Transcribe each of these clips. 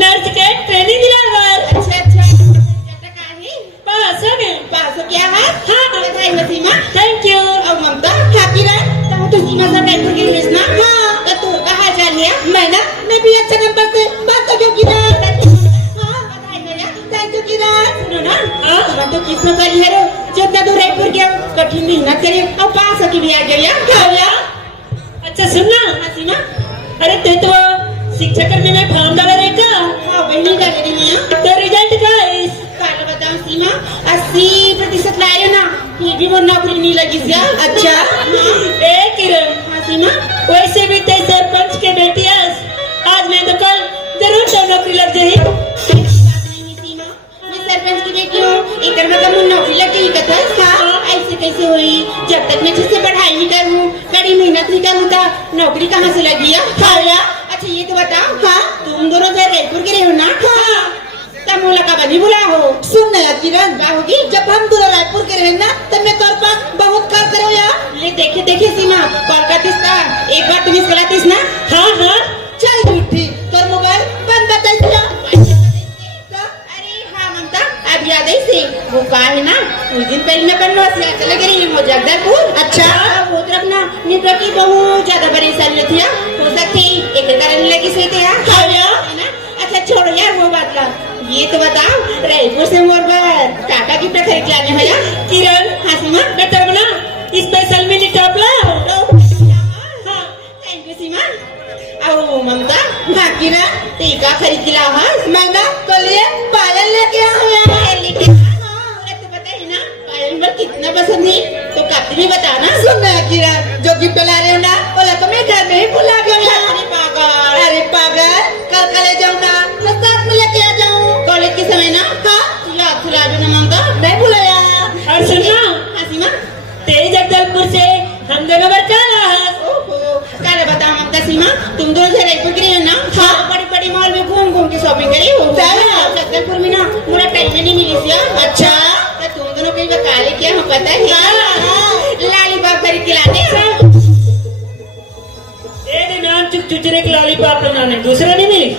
Nurse के training Dilawar. अच्छा अच्छा कटा काय पास में पास क्या है हाँ बधाई हो सीमा थैंक यू। और ममता हाकी रहा तो सीमा से रायपुर की न्यूज़ ना हाँ तो तू कहाँ जा लिया मैं भी अच्छा नंबर से बात तो क्यों की रहा हाँ बधाई हो यार थैंक यू की रहा सुनो ना हाँ तुम तो किस्मत वाली है रो जो इतना दूर रायपुर गया कठिन मेहनत करी और पास की भी आ गया क्या अच्छा सुनना हाँ सीमा अरे ते तो शिक्षा कर्मी में फॉर्म डाला रे का हाँ वही डाल रही है तो रिजल्ट का इस काल बताओ सीमा 80% लाए ना फिर भी वो नौकरी नहीं लगी सी अच्छा ए किरण हाँ सीमा वैसे भी ते सरपंच के बेटी हस आज नहीं तो कल जरूर तो नौकरी लग जाही। मैं सरपंच की बेटी हूँ एक मतलब मुझे नौकरी लग गई कथा हाँ ऐसे कैसे हुई जब तक मैं अच्छे से पढ़ाई नहीं करूँ कड़ी मेहनत नहीं करूँ तो नौकरी कहाँ से लगी है अच्छा ये तो बताओ हाँ तुम दोनों तो रायपुर के रहे हो ना हाँ तब मुलाका बनी बुला हो सुन नया किरण होगी जब हम दोनों रायपुर के रहे ना तब मैं तौर पर बहुत कर करो यार ले देखे देखे सीमा कॉल करतीस का एक बार तुम इस गलातीस ना हाँ हाँ चल झूठी तोर मोबाइल बंद बताइए अरे हाँ ममता अब याद है से वो का है ना उस दिन पहले मैं बनवा से चले गई वो जगदलपुर अच्छा वो तरफ ना नेटवर्क की बहुत ज्यादा परेशानी थी हो सकती एक कारण लगी से थे यार ना अच्छा छोड़ो यार वो बात का ये तो बताओ रायपुर से मोर बार काका की खरीद लाने हो यार किरण हाँ सीमा बेटा बना स्पेशल मिनी टॉप लाओ। हाँ थैंक यू सीमा आओ ममता हाँ किरण टीका खरीद के लाओ हाँ मैं ना तो लिए पायल लेके आओ यार लेके हाँ तो पता है ना पायल पर कितना पसंद है तो कब भी बताना सुन ना किरण जो गिफ्ट ला रहे हो ना बोला तो मैं घर में ही भुला गया अरे पागल कल कल जाऊँ ना तो साथ में लेके आ जाऊँ कॉलेज के समय ना हाँ याद खिला दो ना ममता नहीं भुलाया और सुनना हाँ सीमा तेरी जगदलपुर से हम दोनों बार क्या रहा काले बताओ ममता सीमा तुम दोनों से रायपुर के रहे हो ना हाँ बड़ी बड़ी मॉल में घूम घूम के शॉपिंग करी हो जगदलपुर में ना पूरा टाइम नहीं मिली थी अच्छा तो तुम दोनों कहीं काले क्या हो पता है लालीबाग खरीद के लाते नाम चुप चुचरे के लॉलीपॉप बनाने दूसरा नहीं मिली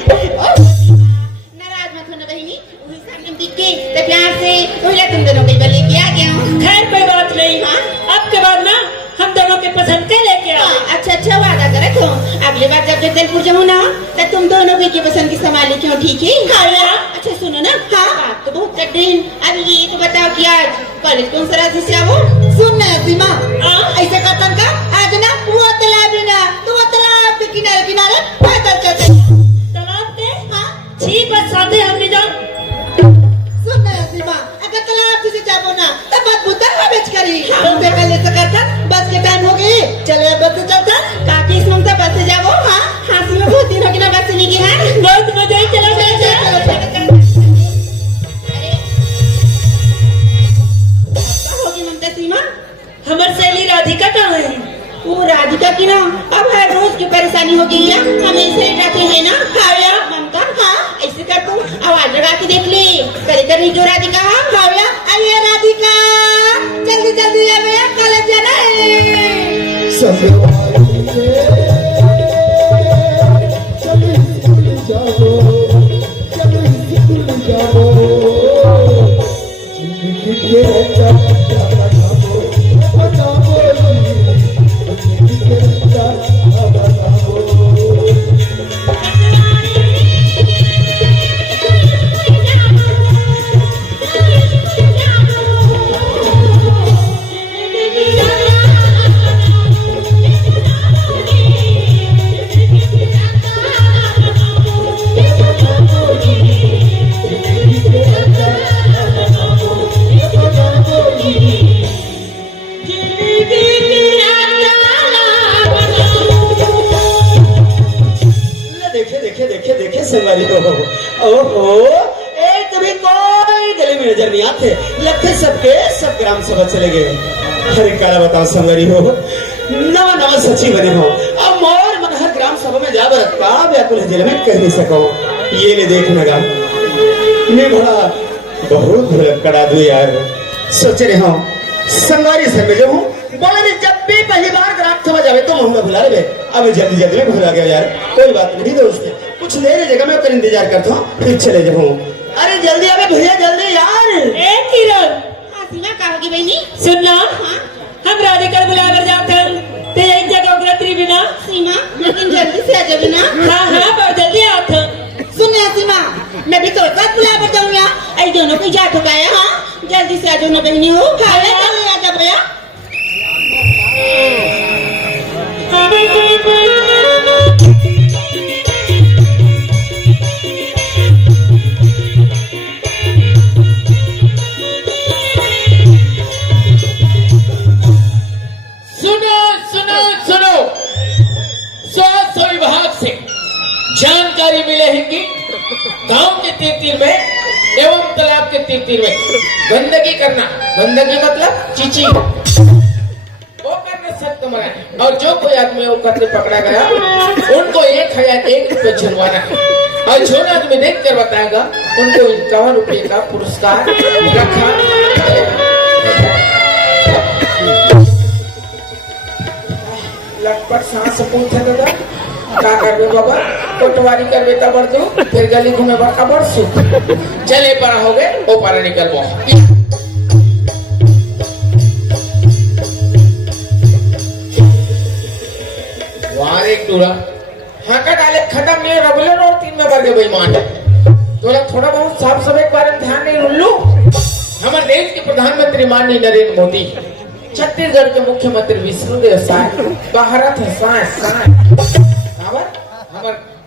नाराज मत होना बहनी वही सामने दिख के तो प्यार से बोला तुम दोनों कहीं पर लेके आ गया हूँ खैर कोई बात नहीं हाँ? अब के बाद ना हम दोनों के पसंद के लेके आओ। अच्छा अच्छा वादा करे तो अगली बार जब जगदलपुर जाऊँ ना तो तुम दोनों की पसंद की संभाली क्यों ठीक है हाँ अच्छा सुनो ना हाँ बात तो बहुत कठिन अब ये तो बताओ कि आज कॉलेज कौन सा राज्य से आओ सुन ना सीमा ऐसे कथन का आज ना वो तालाब है ना तो वो तालाब के किनारे किनारे पैदल चलते तालाब पे हाँ छी बस साथे हमने जाओ सुन ना सीमा अगर तालाब से जाओ ना तब बात बुता बेच करी हम पे कल ऐसा करता बस के टाइम हो गई चलो बस से चलता काकी इस ममता बस से जाओ हाँ हाथ में बहुत दिन हो गया ना बस से नहीं गई है बहुत मजा ही चला गया। होगी ममता सीमा हमारी सहेली राधिका कहाँ है? वो राधिका की ना अब हर रोज की परेशानी हो गई है हमेशा रहते हैं ना हाव्या ममता हाँ ऐसे कर तू आवाज लगा के देख ले करे कर रही जो राधिका हाँ हाव्या आइए राधिका जल्दी जल्दी आ भैया कॉलेज जाना ओहो एक भी कोई गली में नजर नहीं आते लगते सबके सब ग्राम सभा चले गए। अरे काला बताओ संगरी हो नवा नवा सची बने हो अब मोर मन हर ग्राम सभा में जाकर का व्याकुल दिल में कह नहीं सको ये ले देख लगा इन्हें बड़ा बहुत कड़ा दो यार सोच रहे हो संगरी से में जो हूँ बोले जब भी पहली बार ग्राम सभा जावे तो मुंगा भुला रहे अब जल्दी जल्दी में भुला गया यार कोई बात नहीं दोस्त कुछ देर जगह में कर इंतजार करता हूँ फिर चले जाऊँ। अरे जल्दी आवे भैया जल्दी यार। ए किरण हाँ सीमा का होगी बहनी? सुनना, हाँ हम राधिका बुलावर जाते हैं ते एक जगह उगलती बिना। सीमा लेकिन जल्दी से आ जाओ ना। हाँ हाँ बहुत जल्दी आते हैं। सुन ना सीमा, मैं भी तोड़ साथ बुलावर जाऊंगा। ऐ दोनों को जा तो गया। हाँ जल्दी से आ जाओ ना बहनी हो। खाने के लिए आ जा भैया। स्वास्थ्य विभाग से जानकारी मिले है कि गांव के तीर में एवं तालाब के तीर में गंदगी करना, गंदगी मतलब चीची, वो करना सख्त मना है। और जो कोई आदमी वो करते पकड़ा गया उनको 1001 रुपये जुर्माना है। और जो आदमी देख कर बताएगा उनको 51 रुपये का पुरस्कार रखा। लगभग सांस पूछे दादा का करबे बाबा, कोटवारी करबे तब बढ़ फिर गली घूमे बड़का बढ़ सुख चले पारा हो गए वो पारा निकलबो। वहां एक टूरा हाँ का डाले खत्म नहीं रबले और 3 में बढ़ गए बेईमान। तोला थोड़ा बहुत साफ सफाई के बारे में ध्यान नहीं रुल्लू। हमारे देश के प्रधानमंत्री माननीय नरेंद्र मोदी, छत्तीसगढ़ के मुख्यमंत्री विष्णुदेव साय, भारत है साय हमार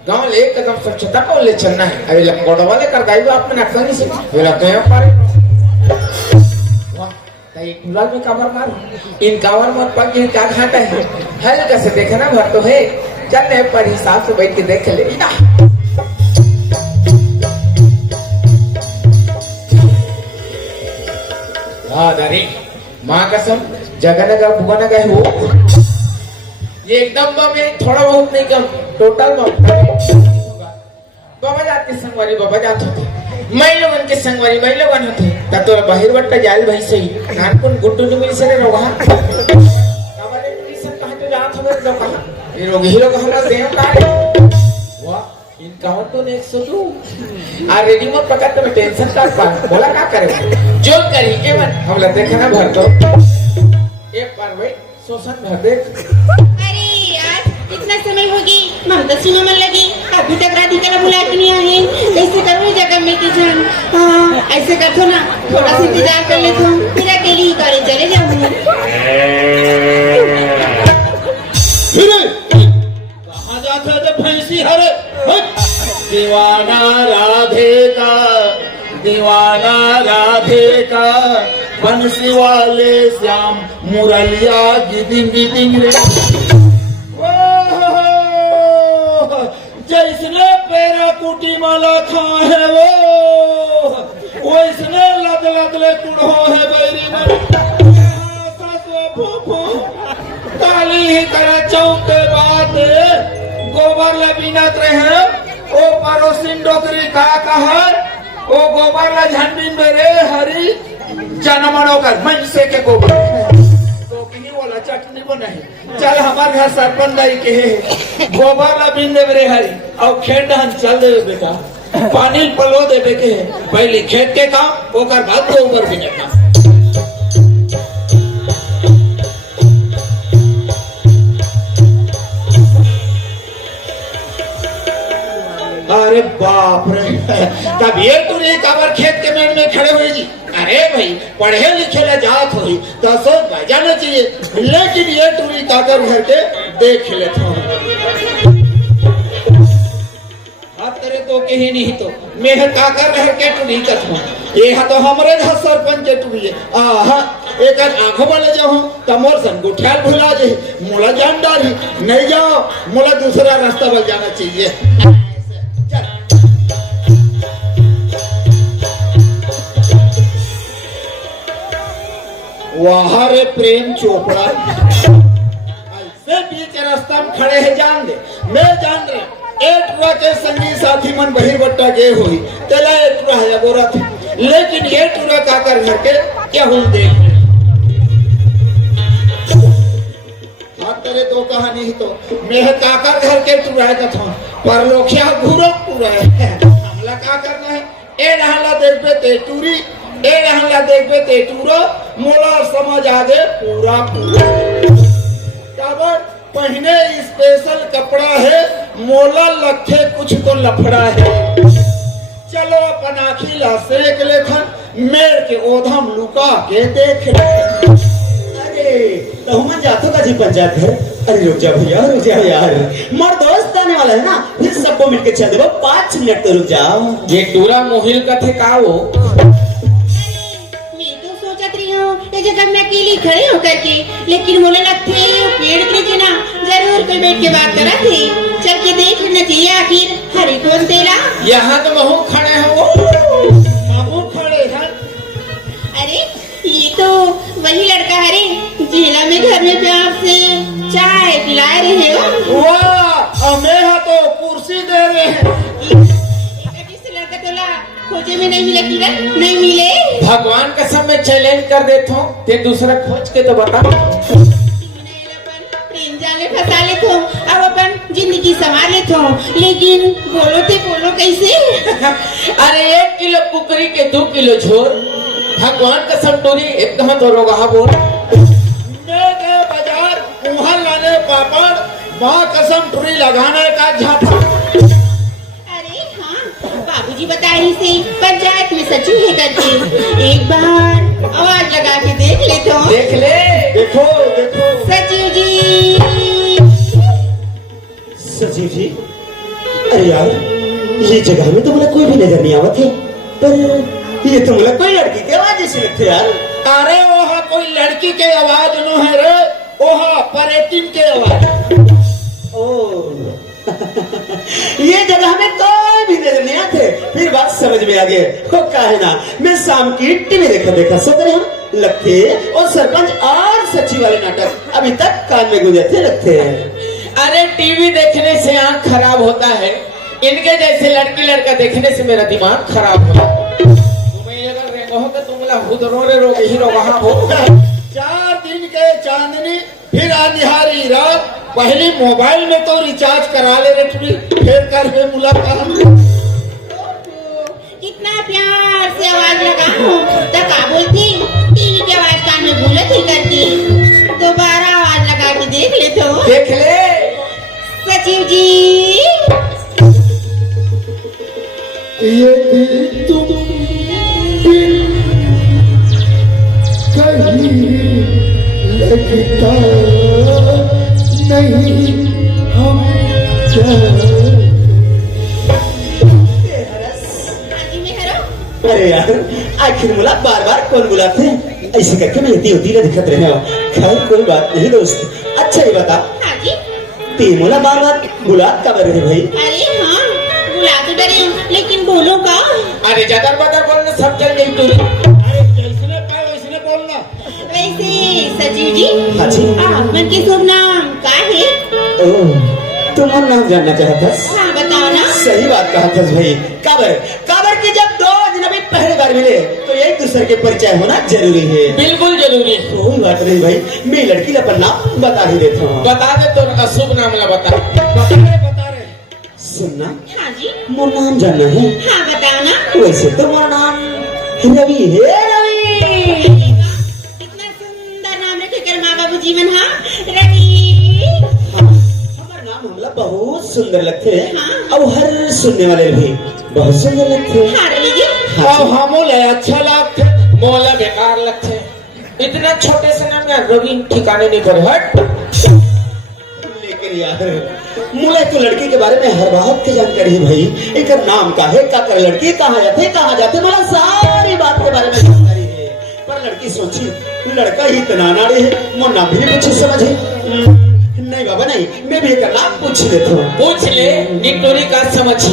गांव ले एक कदम स्वच्छता को ले चलना है। अभी लंगोड़ा वाले कर दाई आप में नक्का नहीं से बोला तो यहाँ पर वाह ताई गुलाल में काबर मार इन कावर मत पा के क्या घाटा है हल्का से देखना भर तो है। चलने पर हिसाब से बैठ के देख ले ना। हाँ दारी माँ कसम जगह नगर भुगना गए हो ये एकदम बम है, थोड़ा बहुत नहीं कम टोटल बम। बाबा जात के संगवारी बाबा जात होते, मैं लोगन के संगवारी मैं लोगन होते। ततोर बाहिर बट्टा जाल भाई सही नानपुन गुड्डू ने मिल से रहा बाबा ने ट्यूशन कहां तो जात हो तो कहां ये लोग ही लोग हमरा देव का वाह इन कहां तो ने 102 आ रेडी मत पकड़ तो मैं टेंशन कर पा बोला का करे जो करी एवन हमला देखना भर तो एक बार भाई शोषण भर दे। अरे यार इतना समय होगी ममता सुनो मन लगी अभी तक राधिका बुला के नहीं आए। कैसे करूँ जगह में की जान। हाँ ऐसे कर दो ना, थोड़ा सा इंतजार कर लेता हूँ फिर अकेली ही कॉलेज चले जाऊंगी। कहाँ जाता है भैंसी हरे दीवाना राधे का बंसी वाले श्याम मुरलिया गिदिंग गिदिंग रे जैसने पेरा कुटी माला खा है वो वैसने लद लदले कुड़ो है बैरी में काली ही करा चौके बात गोबर लबीनत रहे ओ पड़ोसिन डोकरी का कहा ओ गोबर ला झंडिन बेरे हरी जनमणो कर मनसे के गोबर तो कहीं वाला चटनी बनाई चल हमार घर सरपंच दाई के गोबर ला बिन दे बेरे हरी और खेत दहन चल दे बेटा पानी पलो दे बे के पहले खेत के काम ओकर बाद गोबर बिने काम। अरे बाप रे तब ये टूरी काबर खेत के मेड़ में खड़े हुए जी। अरे भाई पढ़े लिखे ला जात हुई तो सोच जाना चाहिए लेकिन ये टूरी काकर घर के देख लेता हूँ तेरे तो कहीं नहीं तो मेहर काकर रह के टूरी कथमा ये तो हमारे घर सरपंच के टूरी आहा एक आंखों वाले जाओ तमोर सन गुठियाल भुला जे मोला जान डाली नहीं जाओ मोला दूसरा रास्ता बल जाना चाहिए। वहाँ रे प्रेम चोपड़ा ऐसे बीच रास्ता में खड़े हैं जान दे मैं जान रहे एक के संगी साथी मन बहिर बट्टा गे हुई तेला एक टूरा है गोरा थे लेकिन ये टूरा का कर घर के क्या हुई देख हाथ तेरे तो कहा नहीं तो मेरे काका घर के टूरा है कथा परलोखिया गोरखपुर है हमला का करना है ए रहला देखबे ते टूरी ए रहला देखबे ते टूरो मोला समझ आगे पूरा पूरा काबर पहने स्पेशल कपड़ा है मोला लखे कुछ तो लफड़ा है चलो अपन आखी ला सेक लेखन मेर के ओधम लुका के देख ले अरे तो हम जातो का जी पंचायत है। अरे रुक जा भैया रुक जा यार, मोर दोस्त आने वाला है ना, फिर सबको मिलके चल दो 5 मिनट तो रुक जाओ। ये टूरा मोहिल का थे का वो मैं तो सोचत रही हूँ ये जगह मैं अकेली खड़े होकर के, लेकिन बोले लगते पेड़ के नीचे ना जरूर कोई बैठ के बात करा थे। चल के देख लेना चाहिए आखिर हरी कौन तेला। यहाँ तो महू खड़े हैं वो मामू खड़े हैं। अरे ये तो वही लड़का है रे जिला में घर में प्यार से चाय पिला रहे हो। वाह हमें है तो कुर्सी दे रहे हैं। जिससे लड़का तोला खोजे में नहीं मिले किरण नहीं मिले। भगवान कसम में चैलेंज कर देता हूँ ते दूसरा खोज के तो बता। प्रेम जाले फंसा लेते हो अब अपन जिंदगी संभाल लेते हो, लेकिन बोलो कैसे। अरे 1 किलो कुकरी के 2 किलो झोर, भगवान कसम टोरी एक कहा तो रोगा बोल। मैं गए बाजार वहाँ लाने पापड़ वहाँ कसम टुरी लगाने का झापड़। अरे हाँ बाबूजी बताए से पंचायत में सचिव है करके, एक बार आवाज लगा के देख लेते हो। देख ले देखो देखो सचिव जी। सचिव जी, अरे यार ये जगह में तो मुझे कोई भी नजर नहीं आवत है, पर ये तो मुझे कोई लड़की की आवाज जैसे लगती है यार। अरे वहाँ कोई लड़की के आवाज न है रे, वहाँ पर्यटन के आवाज। ओ ये जगह में कोई भी नजर नहीं आते, फिर बात समझ में आ गई। वो का है ना, मैं शाम की टीवी देखा सोच रहे हम लगते और सरपंच और सचिव वाले नाटक अभी तक कान में गुजरते लगते हैं। अरे टीवी देखने से आंख खराब होता है, इनके जैसे लड़की लड़का देखने से मेरा दिमाग खराब होता है। वहाँ हो 4 दिन के चांदनी फिर निहारी रात, पहले मोबाइल में तो रिचार्ज करा ले रे टुरी, फिर कर ले मुलाकात। कितना प्यार से आवाज लगा तक आ बोलती टीवी की आवाज कान में भूले थी करती, दोबारा आवाज लगा के देख ले तो। देख ले सचिव जी। ये तुम कहीं लगता नहीं हम अरे यार आखिर मुला बार बार कौन बुलाते हैं, ऐसे करके मैं इतनी होती ना दिखत रहे हो। खैर कोई बात नहीं दोस्त, अच्छा ये बता हाँ जी। ती मुला बार बार बुला कब रहे भाई? अरे हाँ बुला तो डरे हूँ, लेकिन बोलो का। अरे जदर बदर बोलना सब चल गई टूरी। अरे जैसने पाए वैसने बोलना। वैसे सचिव जी हाँ जी। आपन के शुभ नाम का है? ओह तुम्हारा नाम जानना चाहता? हाँ बताओ ना। सही बात कहा था भाई। काबर काबर की जब 2 अजनबी पहली बार मिले तो एक दूसरे के परिचय होना जरूरी है। बिल्कुल जरूरी है। कोई बात नहीं भाई, मैं लड़की का नाम बता ही देता हूँ। बता दे तो अशुभ नाम ला बता। बता रहे सुनना, हाँ जी। मोर नाम जानना है? हाँ बताओ ना। वैसे तो मोर नाम रवि है। रवि कितना सुंदर नाम रखे कर माँ बाबू जीवन। हाँ रवि। हमारा नाम हमला बहुत सुंदर लगते हैं और हर सुनने वाले भी बहुत सुंदर लगते हैं। हाँ रवि जी। और हमोले अच्छा लगते। मोला बेकार लगते, इतना छोटे से नाम यार रवि ठिकाने नहीं पड़े हट। लेकिन यार मुझे तो लड़की के बारे में हर बात की जानकारी है भाई। एक नाम का है, का कर लड़की कहाँ जाते मतलब सारी बात के बारे में जानकारी है। पर लड़की सोची लड़का ही इतना नाड़े है, मोर नाम भी नहीं पूछे समझ है। नहीं बाबा नहीं, मैं भी एक नाम पूछ लेता हूँ। पूछ ले एक टोरी का समझी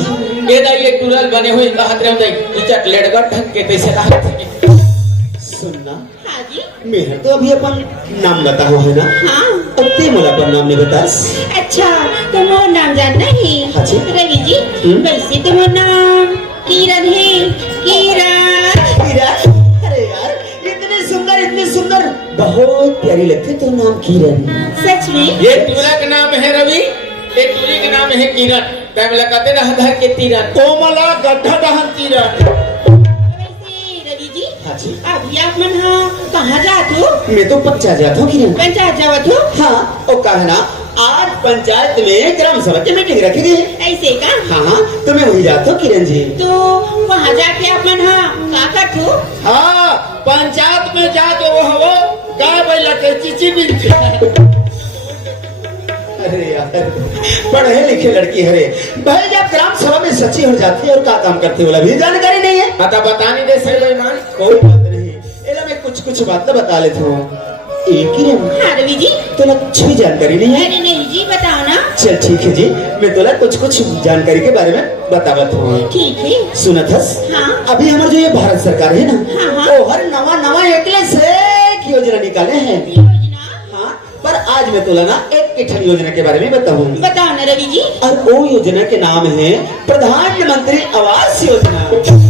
ये दाई एक टूरल बने हुए कहत रहे दाई इचट लड़का ढंग के तैसे कहत थे। सुनना, हाँ जी। मेहर तो अभी अपन नाम बताओ है ना, हाँ। अब ते मोला पर नाम नहीं बतास। अच्छा तो मोर नाम जानना है? हाँ जी। रवि जी वैसे तो मोर नाम किरण है। किरण। हीरा, अरे यार इतने सुंदर बहुत प्यारी लगती तो नाम किरण। सच में? ये टूरा का नाम है रवि, ये टूरी का नाम है किरण। टाइम लगाते रहा के तीरन कोमला गड्ढा दहन तीरा वैसे रवि जी हाँ जी अभी आप मन हाँ कहाँ जात हो? मैं तो पंचायत जाता हूँ किरण। पंचायत जावत हो? हाँ वो कहा ना आज पंचायत में ग्राम सभा की मीटिंग रखी गई है। ऐसे का? हाँ हाँ तो मैं वही जाता हूँ किरण जी। तो वहाँ जाके आप मन हाँ का करत हो? हाँ पंचायत में जाके वो हवो गाय बैला के चिची बिनती अरे यार पढ़े लिखे लड़की हरे भाई जब ग्राम सभा में सचिव हो जाती है और क्या काम करती है बोला भी जानकारी नहीं है। अतः बता नहीं दे सही कोई बात नहीं एला मैं कुछ बात बता लेता हूँ। एक ही हाँ रवि जी। तोला कुछ भी जानकारी नहीं है? अरे नहीं जी बताओ ना। चल ठीक है जी मैं तोला कुछ जानकारी के बारे में बतावत हूँ। ठीक है। सुनत हस हाँ। अभी हमारे जो ये भारत सरकार है ना हाँ, हाँ। वो हर नवा एकले से एक योजना निकाले हैं। योजना? हाँ पर आज मैं तोला ना एक किठन योजना के बारे में बताऊँ। बताओ ना रवि जी। और वो योजना के नाम है प्रधानमंत्री आवास योजना। अरे वाह,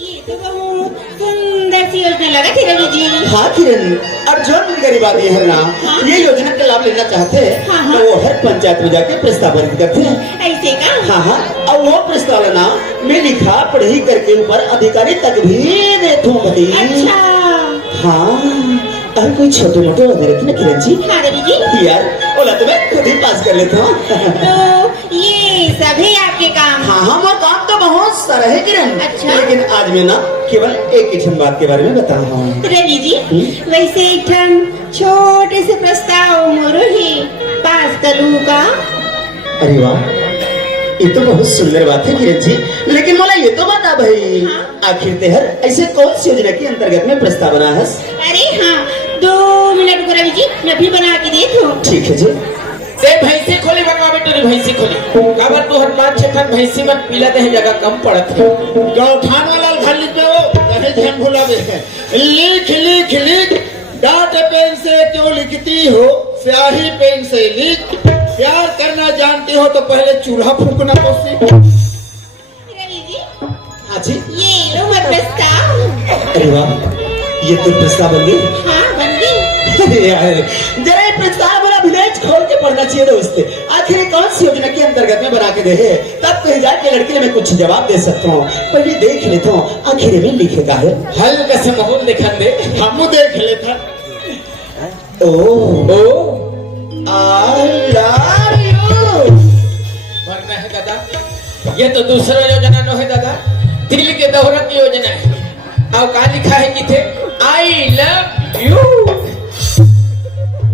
ये तो बहुत सुंदर सी योजना लगा थी रवि जी। हाँ किरण और जो भी गरीब आदमी है ना हाँ। ये योजना का लाभ लेना चाहते हैं हाँ, हाँ। तो वो हर पंचायत में जाके प्रस्ताव पारित करते हैं। ऐसे का? हाँ हाँ और वो प्रस्ताव ना मैं लिखा पढ़ी करके ऊपर अधिकारी तक भी देता हूँ भाई। अच्छा। हाँ और कोई छोटे मोटे होते रहते ना किरण जी। हाँ रवि जी। यार बोला तो मैं खुद ही पास कर लेता हूँ। तो ये सभी आपके काम? हाँ हाँ वो काम तो बहुत सारा है किरण। अच्छा। लेकिन आज मैं ना केवल एक ही क्षण बात के बारे में बता रहा हूँ। रवि जी वैसे एक ठन छोटे से प्रस्ताव मोरो ही पास करूँ का? अरे वाह ये तो बहुत सुंदर बात है किरण जी लेकिन मोला ये तो बता भाई हाँ? आखिर तेहर ऐसे कौन सी योजना के अंतर्गत में प्रस्ताव बना है? अरे हाँ 2 मिनट को रवि जी मैं भी बना के देती हूँ। ठीक है जी। ते भैंसी खोली बनवा बेटो रे भैंसी खोली काबर तो हर 5-6 ठन भैंसी मन पीला दे जगह कम पड़त है। गौठान वाला घर लिख में वो कहे ध्यान भुलावे लिख डाट पेन से क्यों लिखती हो स्याही पेन से लिख प्यार करना जानती हो तो पहले चूल्हा फूकना तो सीख। रवि जी हाँ जी। ये लो मैं प्रस्ताव। अरे वाह ये तो प्रस्ताव बन गई। हाँ बन गई। यार जरा ये प्रस्ताव वाला विलेज खोल के पढ़ना चाहिए दोस्त। आखिर ये कौन सी योजना के अंतर्गत में बना के दे है तब कहीं जाके लड़के मैं कुछ जवाब दे सकता हूँ। पहले देख लेता हूँ आखिर में लिखेगा है। हल्का से माहौल दिखा दे हम देख लेता। ओ I love you। वरना है दादा ये तो दूसरा योजना न है दादा दिल के दौरा की योजना है। अब का लिखा है कि थे आई लव यू।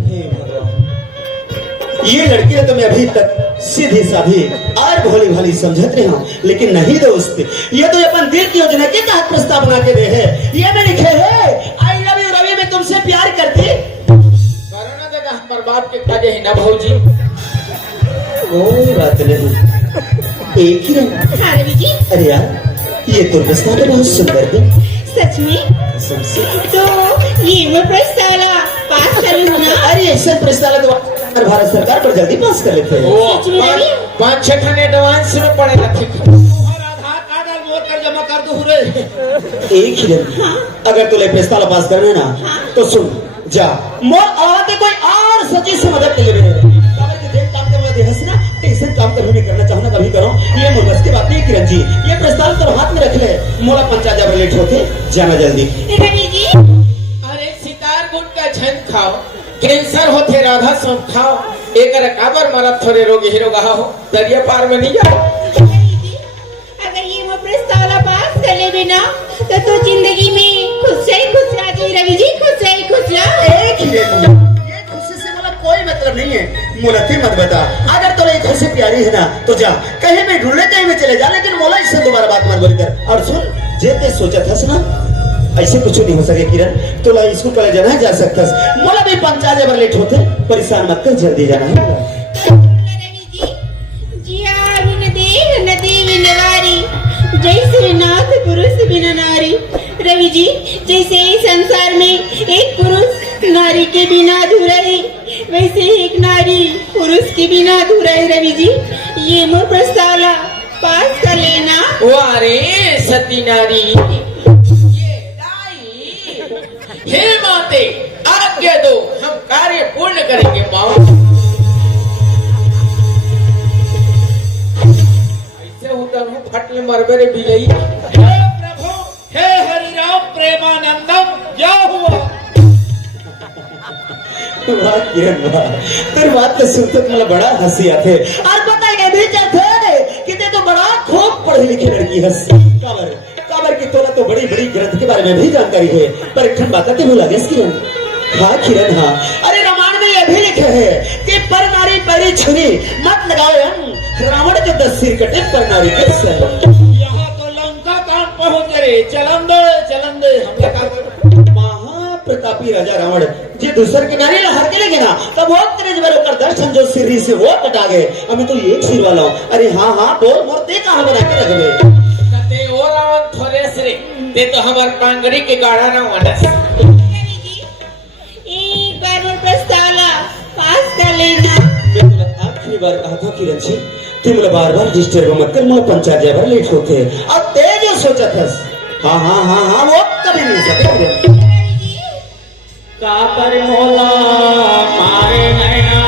हे भगवान ये लड़की ने तो मैं अभी तक सीधी साधी और भोली भाली समझत रही हूँ लेकिन नहीं दोस्त ये तो अपन दिल की योजना के तहत प्रस्ताव बना के दे है। ये में लिखे है आई लव यू रवि मैं तुमसे प्यार करती। वरना दादा हमार बाप के काजे है ना भौजी। कोई बात नहीं एक ही रंग। हाँ रवि जी अरे यार ये तो प्रस्ताव तो बहुत सुंदर है सच में। सबसे। तो ये मैं प्रस्ताव पास करूँ ना? अरे ऐसा प्रस्ताव तो भारत सरकार पर जल्दी पास कर लेते हैं। वो सच में रवि? 5-6 ठन एडवांस में पड़े लखे तुम्हारा आधार कार्ड और वोट कर जमा कर दो रे। एक ही दिन अगर तुले प्रस्ताव पास करना है ना तो सुन जा मोर आते कोई और सची से मदद के लिए काबर के देख काम करवा दे हंसना ऐसे काम कभी नहीं करना चाहो ना कभी करो ये मोर बस की बात नहीं किरण जी। ये प्रस्ताव तो हाथ में रख ले मोला पंचायत जब लेट होते जाना जल्दी। रवि जी अरे सितार गुट का छंद खाओ कैंसर होते राधा सौंप खाओ एक काबर मरत थोड़े रोग हीरो गहा हो दरिया पार में नहीं जाओ। रवि जी अगर ये मैं प्रस्ताव पास कर ले बिना तो जिंदगी में खुश रह जाए रवि जी खुश रह। एक ही ये खुशी से मोला कोई मतलब नहीं है मोला फिर मत बता अगर तो एक खुशी प्यारी है ना तो जा कहीं भी ढूंढने कहीं भी चले जा लेकिन मोला इससे दोबारा बात मत बोल कर। और सुन जेते सोचा था ना ऐसे कुछ नहीं हो सके किरण तोला स्कूल कॉलेज जाना है जा सकता मोला भी पंचायत जब लेट होते परेशान मत कर जल्दी जाना है। रवि जी जिया बिन देह न देवी नवारी जैसे नाथ पुरुष बिना नारी। रवि जी जैसे संसार में एक पुरुष नारी के बिना अधूरा है वैसे एक नारी पुरुष के बिना अधूरा है। रवि जी ये मोर प्रस्ताव पास कर लेना। वारे सती नारी ये दाई हे माते आज्ञा दो हम कार्य पूर्ण करेंगे माँ। फटले मरबे रे बिलई। हे प्रभु, हे हरिराम प्रेमानंदम, क्या हुआ? वाह किरण वाह, तेरी बात तो सुनते मला बड़ा हंसी आते। और पता ये भी चाहते कि ते तो बड़ा खूब पढ़ी लिखी लड़की हंस। काबर काबर की तोला तो बड़ी बड़ी ग्रंथ के बारे में भी जानकारी है, पर एक ठन बात ते भूला गया किरण। हाँ किरण हाँ, अरे रामायण में ये भी लिखे है कि पर नारी पैरी छुरी मत लगाओ हम, रावण के 10 सिर कटे पर नारी के सर। यहाँ तो लंका कांड पहुंच रे, चलन दे हमला का कर। महाप्रतापी राजा रावण जी दूसर की नारी हर के लगे ना, तब वो तेरे जबर होकर 10 ठन जो सिर से वो कटा गए, अभी तो एक सिर वाला हूँ। अरे हाँ हाँ बोल मूर्ति कहाँ बना के रख गए? ते ओ रावण थोड़े से रे, ते तो हमार पांगड़ी के गाड़ा ना वानस। एक बार और प्रस्तावला पास कर लेना। मैं तुला आखिरी बार कहा था किरण जी, तू मला बार-बार डिस्टर्ब मत कर, मला पंचायत जाए लेट होते। अब ते जो सोचा था हाँ हाँ हाँ हाँ वो कभी नहीं सके। का पर मोला मारे नैना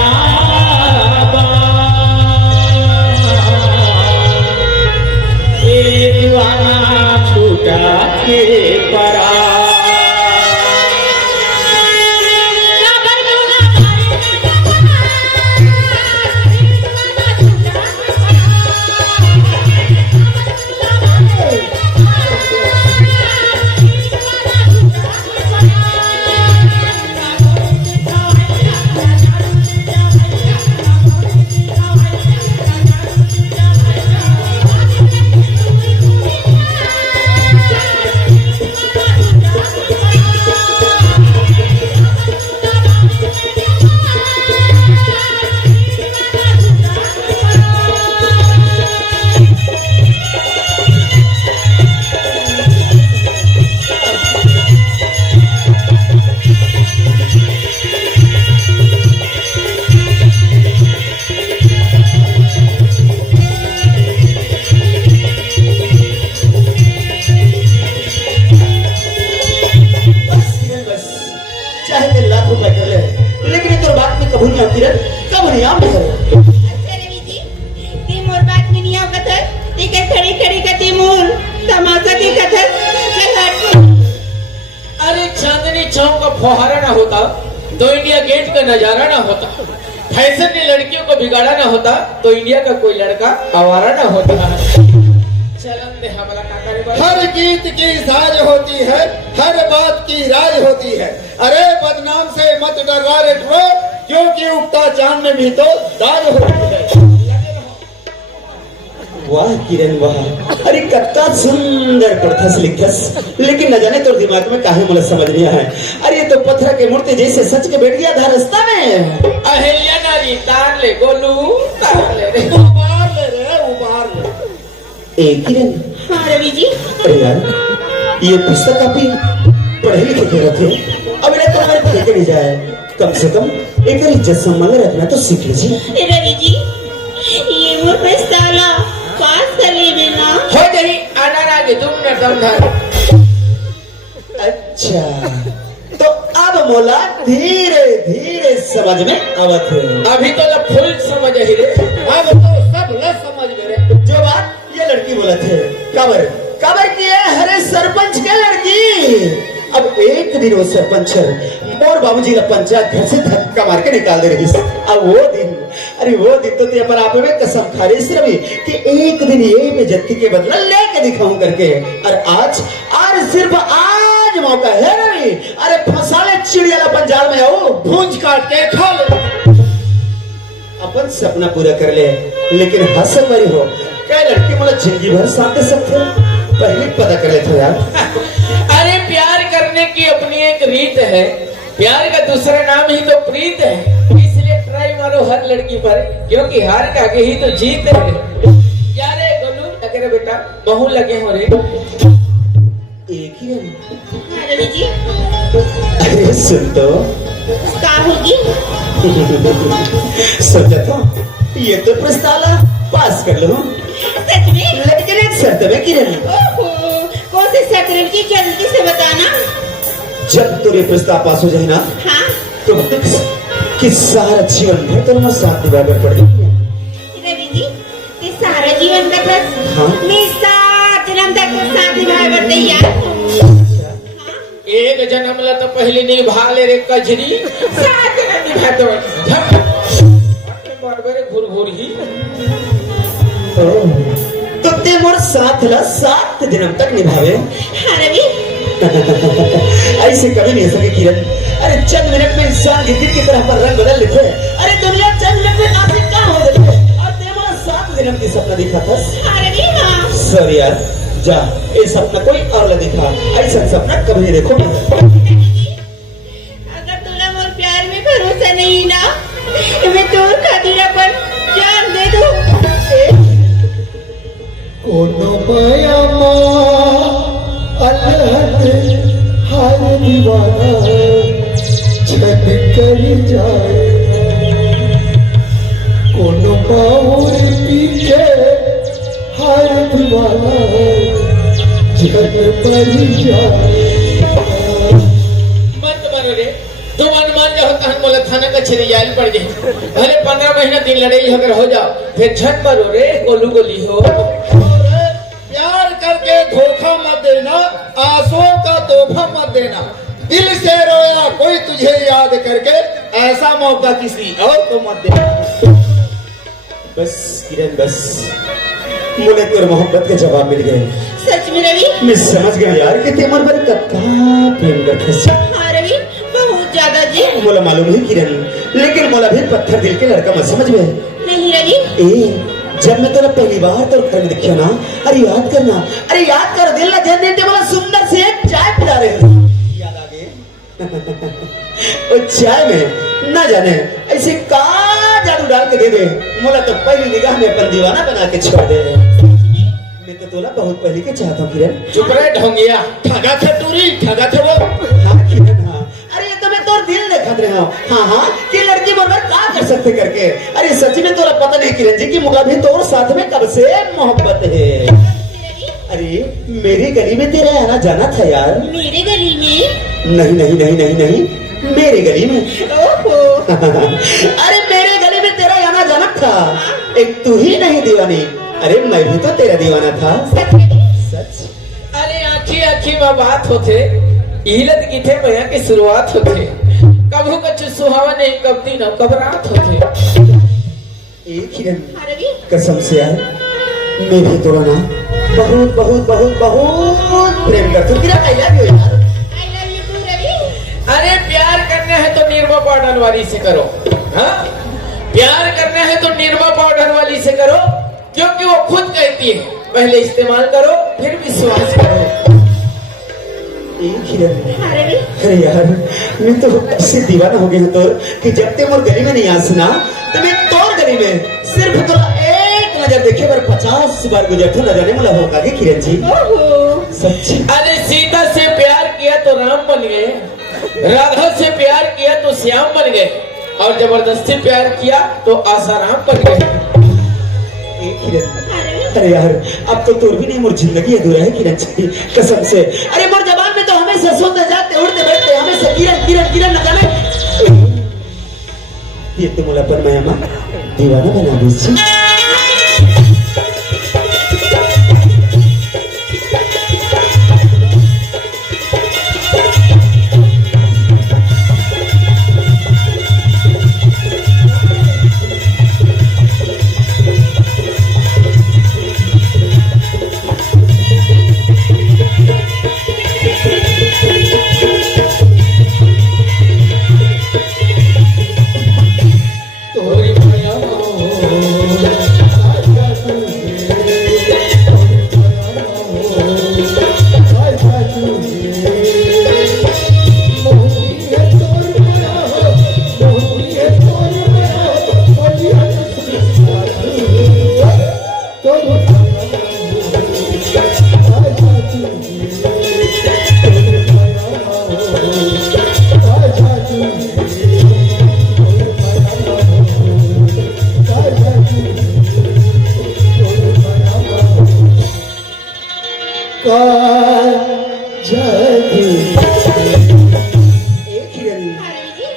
ए दीवाना छूटा के परा। फौहारा ना होता तो इंडिया गेट का नजारा ना होता, फैशन ने लड़कियों को बिगाड़ा ना होता तो इंडिया का कोई लड़का आवारा ना होता। चलन दे हमला काका रे भाई। हर गीत की साज होती है, हर बात की राज होती है। अरे बदनाम से मत डरा रे ट्रो, क्योंकि उगता चांद में भी तो दाग होती है। वाह किरण वाह, अरे कत्ता सुंदर पढ़थस लिखथस, लेकिन न जाने तो दिमाग में काहे मुझे समझ नहीं आया। अरे ये तो पत्थर के मूर्ति जैसे सच के बैठ गया था रास्ता में। अहिल्या नारी तार ले गोलू, तार ले रे उबार ले रे, उबार ले। ए किरण। हाँ रवि जी। अरे यार ये पुस्तक काफी पढ़े लिखे के रखे, अब इन्हें तो हमारे फेंके नहीं जाए, कम से कम एक इज्जत सम्मान रखना तो सीख लीजिए। रवि जी ये मोर प्रस्तावला पास कर लेना। हो जाई आना आगे तुम न दम धर। अच्छा तो अब मोला धीरे धीरे समझ में आवत है। अभी तो ल फुल समझ ही रे, अब तो सब ल समझ मेरे। जो बात ये लड़की बोला थे काबर काबर की है हरे सरपंच के लड़की। अब एक दिन वो सरपंच मोर बाबूजी का पंचायत घर से धक्का मार के निकाल दे रही। अब वो दिन, अरे वो दिन तो तेरे पर आप में कसम खा रही रवि कि एक दिन ये बेइज्जती के बदला लेके दिखाऊं करके। और आज सिर्फ आज मौका है रवि, अरे फंसाले चिड़िया पंजाल में आओ, भूंज काट के खा ले। अपन सपना पूरा कर ले, लेकिन हंसल मरी हो क्या लड़की मतलब जिंदगी भर साथ दे सकते, पहले पता कर लेते यार। अरे प्यार करने की अपनी एक रीत है, प्यार का दूसरा नाम ही तो प्रीत है, इसलिए ट्राई मारो हर लड़की पर, क्योंकि हार के आगे ही तो जीत है। क्या रे गोलू अगर बेटा बहु लगे हो रे एक ही है। हाँ रवि जी। अरे सुन तो क्या होगी? सोचा था ये तो प्रस्तावला पास कर लो, सच में? लेकिन एक शर्त है किरण। ओहो, कौन से शर्त रवि जी, जल्दी से बताना। जब तेरे प्रस्ताव पास हो जाए ना, हाँ तो फिक्स कि सारा जीवन भर तो साथ निभाकर पड़ेगी। रवि जी, ये सारा जीवन का हाँ? मैं निभाए बर तैयार हूँ। एक जन्म ला तो पहले निभा ले रे कजरी, साथ में निभा तो बड़बड़े घुर घुर ही। तो ते मोर साथ ला 7 जन्म तक निभावे। हाँ रवि, ऐसे कभी नहीं हो सके किरण। अरे चंद मिनट में इंसान गिद्ध की तरह पर रंग बदल लेते। अरे दुनिया चंद मिनट में नासिक कहाँ हो गई है? और ते मोर 7 जन्म की सपना दिखा था। हाँ रवि, हाँ। सॉरी यार, जा ये सपना कोई और ला दिखा। ऐसा सपना कभी नहीं देखो। अगर तुला मोर प्यार में भरोसा नहीं ना, मैं तोर खातिर अपन जान दे दूँ। कोनो माया अलहद हर दीवाना छन कर जाए, कोनो बाउर पीछे हर दीवाना छन पर जाए। मत मारो रे, तुम अनुमान जो होता है मोला थाना का छेड़ी जाल पड़ जाए। अरे 15 महीना दिन लड़ाई अगर हो जाओ फिर छन मारो रे, गोलू गोली हो। प्यार करके धोखा मत देना, आंसुओं का तोहफा मत देना। दिल से रोया कोई तुझे याद करके, ऐसा मौका किसी और को मत देना। बस किरण बस, मुझे तेरे मोहब्बत के जवाब मिल गए। सच में रवि? मैं समझ गया यार कि ते मोर पर कत्ता प्रेम करते हैं। हाँ रवि, बहुत ज्यादा जी। मोला मालूम है किरण, लेकिन मोला भी पत्थर दिल के लड़का मत समझ में। नहीं रवि, ए जब मैं तेरा पहली बार तो घर में देखियो ना, अरे याद करना, अरे याद कर, दिल ना ध्यान देते वाला सुंदर से एक चाय पिला रहे थे, याद आ गए? वो चाय में ना जाने ऐसे का जादू डाल के दे दे, मोला तो पहली निगाह में अपन दीवाना बना के छोड़ दे। मैं तो तोला बहुत पहले के चाहता हूँ किरण। चुप रहे ढोंगिया, ठगा थे टूरी, ठगा थे वो। हाँ किरण हाँ, अरे ये तो मैं तोर दिल देखा रहे हो। हाँ हाँ, कि लड़की बोलना क्या कर सकते करके। अरे सच में तोरा पता नहीं किरण जी कि मुझे भी तोर साथ में कब से मोहब्बत है। अरे मेरी गली में तेरा आना जाना था यार। मेरे गली में? नहीं नहीं नहीं नहीं नहीं, मेरे गली में। ओहो। अरे मेरे गली में तेरा आना जाना था। एक तू ही नहीं दीवानी, अरे मैं भी तो तेरा दीवाना था। सच। अरे आखी आखी में बात होते, इलत की थे मया की शुरुआत होते। कभू कछु सुहावा नहीं, कब दिन कब रात होते। एक हिरन हाँ रवि, कसम से यार, मैं भी तोरा ना बहुत बहुत बहुत बहुत प्रेम करता हूँ। तेरा आई लव यू यार। I love you too Ravi. अरे प्यार करना है तो निरमा पाउडर वाली से करो। हाँ, प्यार करना है तो निरमा पाउडर वाली से करो, क्योंकि वो खुद कहती है पहले इस्तेमाल करो फिर विश्वास करो। एक हिरन। हाँ रवि, अरे यार, मैं तो ऐसे दीवाना हो गया हूँ तोर कि जब ते मोर गली में नहीं आसना, तो मैं तोर गली में सिर्फ तोरा एक नजर देखे पर 50 बार गुजरता न जाने मुला होगा के किरण जी। ओहो। सच्ची। अरे सीता से प्यार किया तो राम बन गए, राधा से प्यार किया तो श्याम बन गए, और जबरदस्ती प्यार किया तो आसाराम बन गए। एक हिरन। हाँ रवि, अरे यार, अब तो तोर भी नहीं मोर जिंदगी अधूरा है किरण जी, कसम से। अरे मोर जबान में तो हमेशा सोते जाते उड़ते बैठते हमेशा किरण किरण किरण न जाने। ये तो मुला पर मैं अम्मा दीवाना बना दीजिए।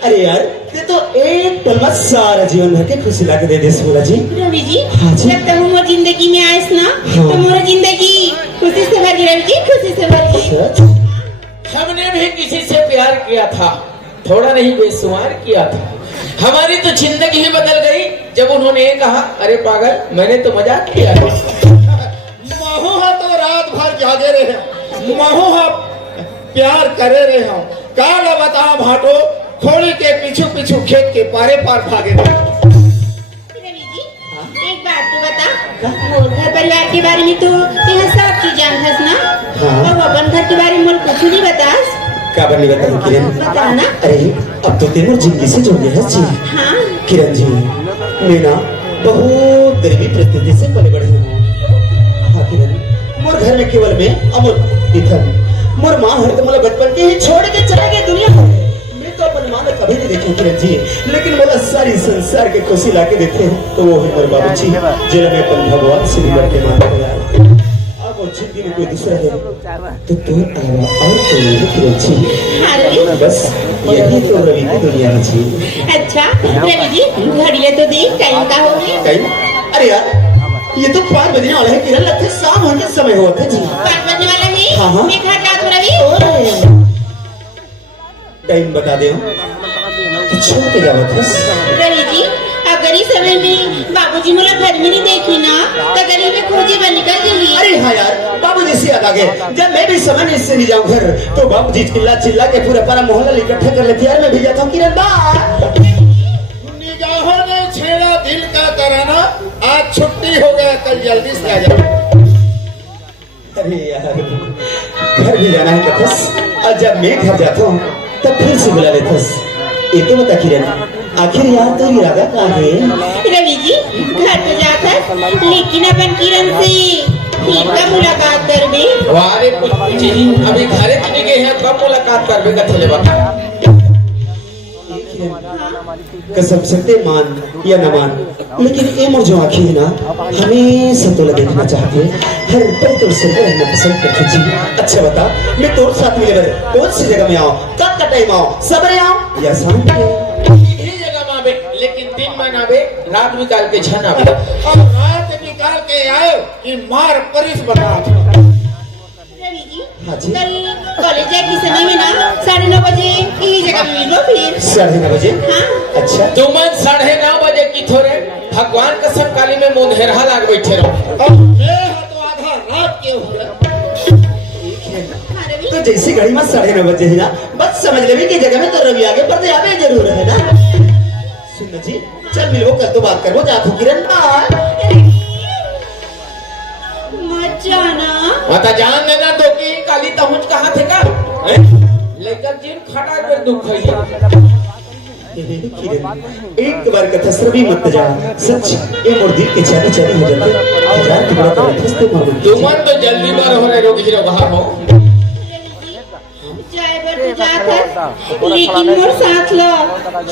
अरे यार, ये तो एक पल में सारा जीवन भर के खुशी ला के दे दे सोला जी। रवि जी, हाँ जी। जब तक मोर जिंदगी में आयस ना, हाँ। तो मोर जिंदगी खुशी से भर गई रवि जी खुशी से बोलिए। सच? हमने भी किसी से प्यार किया था, थोड़ा नहीं बेसुमार किया था। हमारी तो जिंदगी ही बदल गई जब उन्होंने ये कहा, अरे पागल मैंने तो मजाक किया था। महुआ तो रात भर जागे रहे, महुआ प्यार करे रहे हम। काला बता भाटो खोड़ी के पीछू पीछू खेत के पारे पार भागे रहे। रवि जी एक बात तो बता, मोर घर परिवार के बारे में तो यह सब चीज जानत ना, हाँ। और अपन घर के बारे में मोर कुछ नहीं बतास। का बनी बताऊं किरण? बता ना। अरे अब तो तेरे जिंदगी से जुड़ गया जी। हाँ किरण जी मैं ना बहुत गरीबी परिस्थिति से पले बड़े हूँ। हाँ किरण, मोर घर में केवल मैं अमर इधर मोर माँ हर तो मला बचपन के ही छोड़ के चले गए दुनिया में। मैं तो अपन माँ ने कभी नहीं देखी किरण जी, लेकिन मोला सारी संसार के खुशी लाके देते हैं तो वो है मोर बाबू जी, जिन्हें मैं अपन भगवान से भी बढ़ के मानता हूँ यार। अब वो जिंदगी में कोई दूसरा है तो तू आवा और कोई नहीं किरण जी। हाँ रवि। बस यही तो रवि की दुनिया है जी। अच्छा रवि जी घड़िया तो देख टाइम का हो गया। टाइम? अरे यार ये तो 5 बजने वाला है किरण, लगता है शाम होने का समय हुआ था जी। 5 बजने वाला है। हाँ, हाँ। मैं घर जात हूँ रवि। टाइम बता दे तो छोड़ के जाओ बस। रवि जी अगर इस समय में बाबूजी मोला घर में नहीं देखी ना तो गली में खोजे बन निकल जाएगी। अरे हाँ यार बाबूजी से याद आ गए, जब मैं भी समय इससे नहीं जाऊँ घर तो बाबूजी चिल्ला चिल्ला के पूरा पारा मोहल्ला इकट्ठा कर लेते यार। मैं भी जाता हूँ किरण बाय। निगाहों ने छेड़ा दिल का कराना, आज छुट्टी हो गया, कल जल्दी से आ जाओ। अरे यार घर भी जाना है कथस, और जब मैं घर जाता हूँ तब फिर से बुला लेतस। ये तो बता किरण आखिर यार तो इरादा कहाँ है? रवि जी घर तो जाता लेकिन अपन किरण से ठीक का मुलाकात कर बे। वारे कुछ पूछी अभी घरे चले गए हैं, कब मुलाकात करबे का चले बता। कसम सकते मान या न मान, लेकिन ये मोर जो आँखें है ना हमेशा तो देखना चाहते हैं, हर पल तो उससे रहना पसंद करते जी। अच्छा बता मैं तोर साथ मिले कौन सी जगह में आओ, कब का टाइम आओ, सवेरे आओ या शाम को? यही जगह में आवे, लेकिन दिन में ना आवे, रात निकाल के छन आवे। और रात निकाल के आए कि मार परिस बना। रवि जी हाँ जी। कल कॉलेज जाए के समय में ना 9:30 बजे यही जगह में मिलो फिर। 9:30 बजे? हाँ अच्छा तुमन 9:30 बजे की थोड़े भगवान कसम काली में मुंधेरहा लाग बैठे रहो। अब मैं तो आधा रात के हुए। हाँ रवि। तो जैसे घड़ी में 9:30 बजे है ना, बस समझ ले कि जगह में तो रवि आगे पर आवे जरूर है ना। सुन जी चल मिलो, कल तो बात करो, जातो किरण बाय। मत जाना। माता जान देना तो कि काली तहुच कहाँ थे का? लेकर जिन खड़ा कर दुख है। किरण एक बार कथा श्रवी मत जा, सच ये मोर दिल के चाली चाली हो जाते हजार टुकड़ा कर फसते मालूम। तुमन तो जल्दी बार हो रहे रोगी हीरो बाहर हो। जाए बर तो जाता लेकिन मोर साथ लो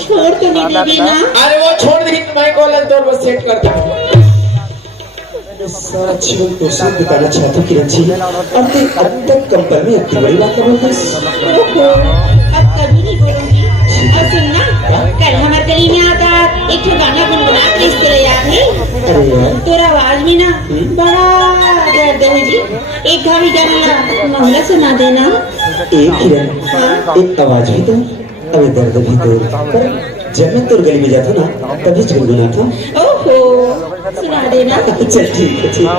छोड़ तो नहीं देबे ना। अरे वो छोड़ दी मैं कॉल तोर बस सेट कर दे। मैं सारा जीवन को सिर्फ बताना चाहता हूँ किरण जी, और ते अब तक कंपनी में इतनी बड़ी बात कर ओहो, अब कभी नहीं बोलूंगी। और सुनना कल हमारे गली में आता एक ठो गाना गुनगुना के इस तरह याद है। अरे यार तोरा आवाज में ना बड़ा दर्द है जी, एक घावी गाना मोहल्ला सुना देना। एक किरण एक आवाज भी तो अबे दर्द भी तो, पर जब मैं तोर गली में जाता ना तभी गुनगुना था। ओहो सुना देना। चल ठीक है ठीक है।